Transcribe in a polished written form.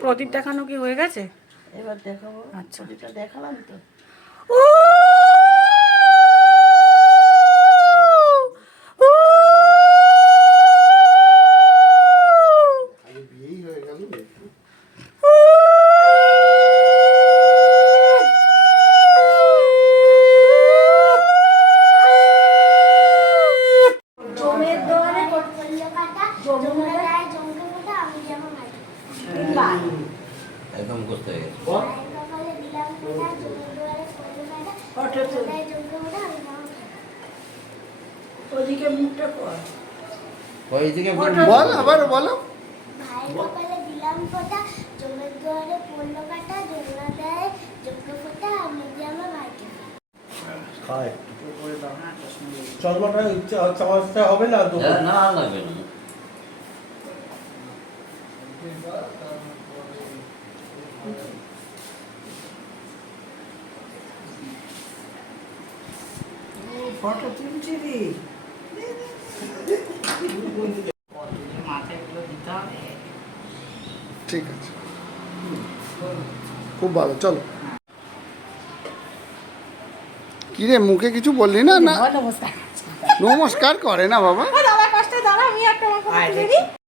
প্রদীপ দেখানো কি হয়ে গেছে? এবার দেখাবো। আচ্ছা, এটা দেখালাম তো। একদম করতে হয়ে ওদিকে মুখটা কর। ওইদিকে বল, আবার বলো। ভাই কপালে দিলাম ফোঁটা, জমের দুয়ারে পড়লো কাটা, জোড়া দেয় যোগ্য ফোঁটা, আমি যে আমার ভাইকে খায় চশমাটা চামচটা হবে না তো? না লাগবে না। ফটো তুলছি রে। মাথায় এগুলো দিতে হবে। ঠিক আছে, খুব ভালো, চলো। কি রে, মুখে কিছু বললি না? না, নমস্কার করে না বাবা। দাদা কষ্টে দাঁড়া, আমি একটা